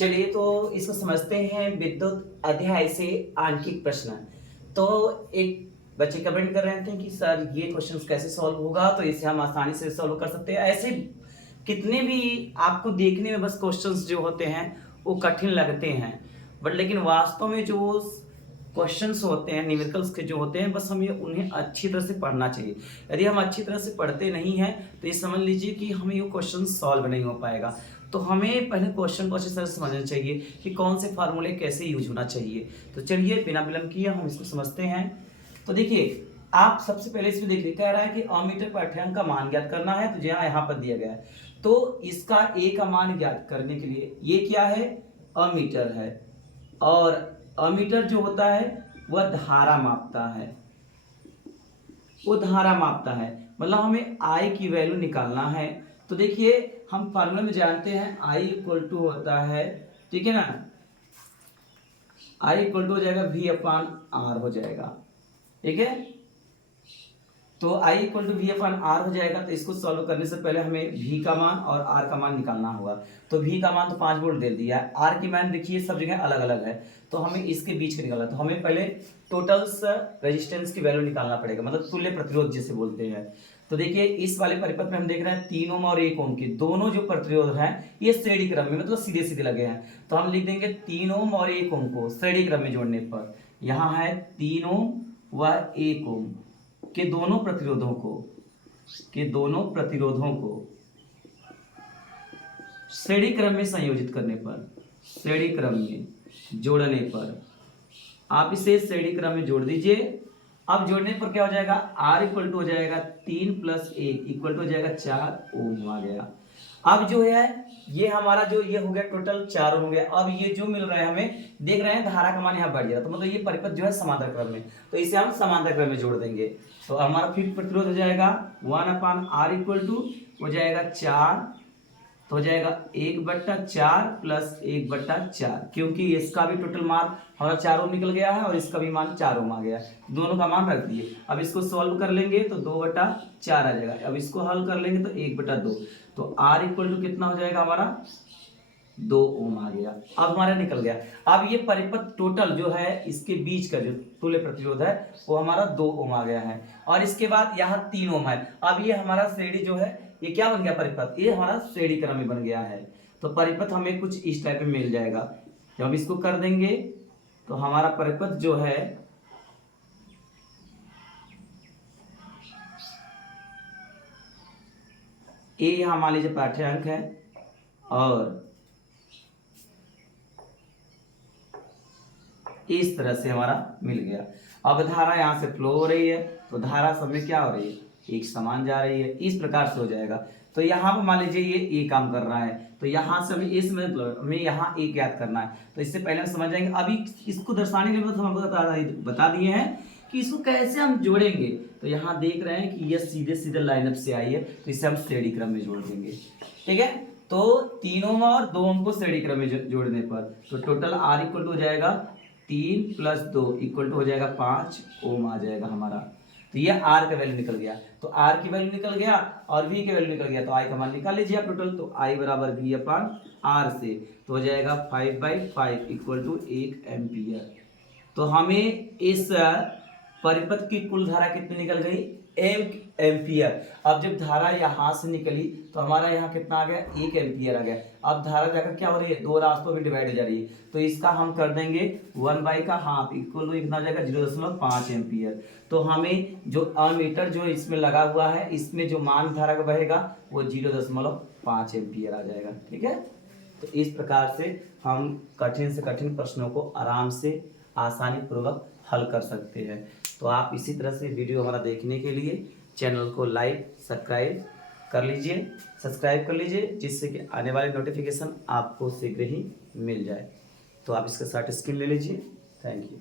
चलिए तो इसको समझते हैं विद्युत अध्याय से आंकिक प्रश्न। तो एक बच्चे कमेंट कर रहे थे कि सर ये क्वेश्चन कैसे सॉल्व होगा, तो इसे हम आसानी से सॉल्व कर सकते हैं। ऐसे कितने भी आपको देखने में बस क्वेश्चंस जो होते हैं वो कठिन लगते हैं, बट लेकिन वास्तव में जो क्वेश्चंस होते हैं न्यूमेरिकल्स के जो होते हैं, बस हमें उन्हें अच्छी तरह से पढ़ना चाहिए। यदि हम अच्छी तरह से पढ़ते नहीं हैं तो ये समझ लीजिए कि हमें ये क्वेश्चन सॉल्व नहीं हो पाएगा। तो हमें पहले क्वेश्चन को अच्छी तरह से समझना चाहिए कि कौन से फार्मूले कैसे यूज होना चाहिए। तो चलिए बिना विलंब किए हम इसको समझते हैं। तो देखिए, आप सबसे पहले इसमें देखिए कह रहा है कि अमीटर पाठ्यांक का मान ज्ञात करना है, तो यहाँ पर दिया गया है। तो इसका ए का मान ज्ञात करने के लिए ये क्या है, अमीटर है, और अमीटर जो होता है वह धारा मापता है, वो धारा मापता है, मतलब हमें आई की वैल्यू निकालना है। तो देखिए हम फार्मूला में जानते हैं आई इक्वल टू होता है, ठीक है ना, आई इक्वल टू हो जाएगा वी अपान आर हो जाएगा, ठीक है। तो I equal to V upon R हो जाएगा। तो इसको सॉल्व करने से पहले हमें v का मान और r का मान निकालना होगा। तो v का मान तो 5 वोल्ट दे दिया है, r की मान देखिए सब जगह अलग अलग है, तो हमें इसके बीच का निकालना। तो हमें पहले टोटल्स रेजिस्टेंस की वैल्यू निकालना पड़ेगा, मतलब तुल्य प्रतिरोध जिसे बोलते हैं। तो देखिए इस वाले परिपथ में हम देख रहे हैं 3 ओम और 1 ओम की दोनों जो प्रतिरोध हैं ये श्रेणी क्रम में, मतलब सीधे सीधे लगे हैं। तो हम लिख देंगे 3 ओम और 1 ओम को श्रेणी क्रम में जोड़ने पर यहाँ है 3 ओम व 1 ओम के दोनों प्रतिरोधों को श्रेणी क्रम में संयोजित करने पर, श्रेणी क्रम में जोड़ने पर आप इसे श्रेणी क्रम में जोड़ दीजिए। अब जोड़ने पर क्या हो जाएगा, R इक्वल टू हो जाएगा 3 + 1 इक्वल टू हो जाएगा 4 ओम आ गया। अब जो है ये हमारा जो ये हो गया टोटल 4 ओम हो गया। अब ये जो मिल रहा है हमें, देख रहे हैं धारा का मान यहाँ बढ़ गया, तो मतलब ये परिपथ जो है समांतर क्रम में, तो इसे हम समांतर क्रम में जोड़ देंगे। तो हमारा फिर प्रतिरोध हो जाएगा 1/r इक्वल टू हो जाएगा 4, तो हो जाएगा 1/4 + 1/4, क्योंकि इसका भी टोटल मान हमारा 4 ओम निकल गया है और इसका भी मान 4 ओम आ गया, दोनों का मान रख दिए। अब इसको सॉल्व कर लेंगे तो 2/4 आ जाएगा। अब इसको हल कर लेंगे तो 1/2, तो r इक्वल टू कितना हो जाएगा हमारा 2 ओम आ गया। अब हमारा निकल गया। अब ये परिपथ टोटल जो है इसके बीच का जो तुल्य प्रतिरोध है वो हमारा 2 ओम आ गया है, और इसके बाद यहाँ 3 ओम है। अब ये हमारा श्रेणी जो है ये क्या बन गया, परिपथ ये हमारा श्रेणी क्रम में बन गया है। तो परिपथ हमें कुछ इस टाइप में मिल जाएगा। जब हम इसको कर देंगे तो हमारा परिपथ जो है ये यहाँ मान लीजिए पाठ्यांक है, और इस तरह से हमारा मिल गया। अब धारा यहाँ से फ्लो हो रही है, तो धारा सब में क्या हो रही है, एक समान जा रही है, इस प्रकार से हो जाएगा। तो यहाँ पर मान लीजिए ये काम कर रहा है, तो यहाँ से हमें इस में यहाँ एक याद करना है। तो इससे पहले हम समझ जाएंगे। अभी इसको दर्शाने के लिए हम आपको बता दिए हैं कि इसको कैसे हम जोड़ेंगे। तो यहाँ देख रहे हैं कि ये सीधे सीधे लाइनअप से आई है, तो इसे हम श्रेणी क्रम में जोड़ देंगे, ठीक है। तो 3 ओम और 2 ओम को श्रेणी क्रम में जोड़ने पर तो टोटल R इक्वल टू हो जाएगा 3 + 2 इक्वल टू हो जाएगा 5 ओम आ जाएगा हमारा। तो ये R का वैल्यू निकल गया, तो R की वैल्यू निकल गया और V की वैल्यू निकल गया, तो I का मान निकाल लीजिए आप टोटल। तो I बराबर V/R से तो हो जाएगा 5/5 इक्वल टू 1 एम्पियर। तो हमें इस परिपथ की कुल धारा कितनी निकल गई, 1 एम्पियर। अब जब धारा यहाँ से निकली तो हमारा यहाँ कितना आ गया, 1 एम्पियर आ गया। अब धारा जाकर क्या हो रही है, दो रास्तों में डिवाइड हो जा रही है, तो इसका हम कर देंगे 1/½ इक्वल टू कितना हो जाएगा 0.5 एम्पियर। तो हमें जो अमीटर जो इसमें लगा हुआ है इसमें जो मान धारा का बहेगा वो 0.5 एम्पियर आ जाएगा, ठीक है। तो इस प्रकार से हम कठिन से कठिन प्रश्नों को आराम से आसानी पूर्वक हल कर सकते हैं। तो आप इसी तरह से वीडियो हमारा देखने के लिए चैनल को लाइक सब्सक्राइब कर लीजिए, जिससे कि आने वाले नोटिफिकेशन आपको शीघ्र ही मिल जाए। तो आप इसका शॉर्ट स्क्रीन ले लीजिए। Thank you.